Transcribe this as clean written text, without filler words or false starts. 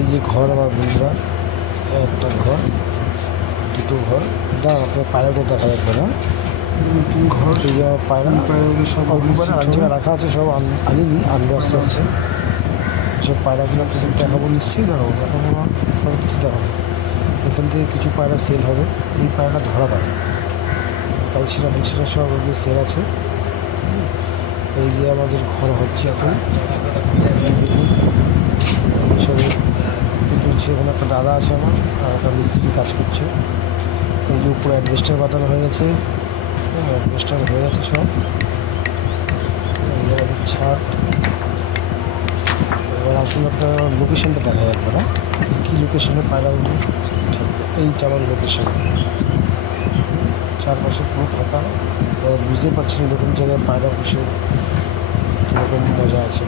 এই যে ঘর আমার বন্ধুরা, একটা ঘর, দুটো ঘর, দাঁড়া আপনার পায়রাগুলো দেখা যাবে না। নতুন ঘর, এই যে আমার পায়রা, পায়রাগুলো সব অল্পবার আর জায়গায় রাখা আছে, সব আনিনি, আনবো আস্তে আস্তে। সব পায়রাগুলো আপনাদের দেখাবো, নিশ্চয়ই দেখাবো না, কিছু দেখাবো। এখান থেকে কিছু পায়রা সেল হবে। এই পায়রাটা ধরা পায়রা, কালশিরা বলছিরা সব ওগুলো সেল আছে। এই যে আমাদের ঘর হচ্ছে এখন, দেখুন সব চলছে। এখানে একটা দাদা আছে আমার, আর একটা মিস্ত্রি কাজ করছে। এই যে উপরে অ্যাডভেস্টার বাতানো হয়ে গেছে, অ্যাডভেস্টার হয়ে গেছে সব। এই যে আমাদের ছাদ। এবার আসলে আপনার লোকেশনটা দেখা যাবে না, কী লোকেশনে পায়রাগুলো থাকবে। এইটা আমার লোকেশন, চারপাশে পুরো ফাঁকা। বুঝতে পারছেন এরকম জায়গায় পায়রা বসে কীরকম মজা আছে।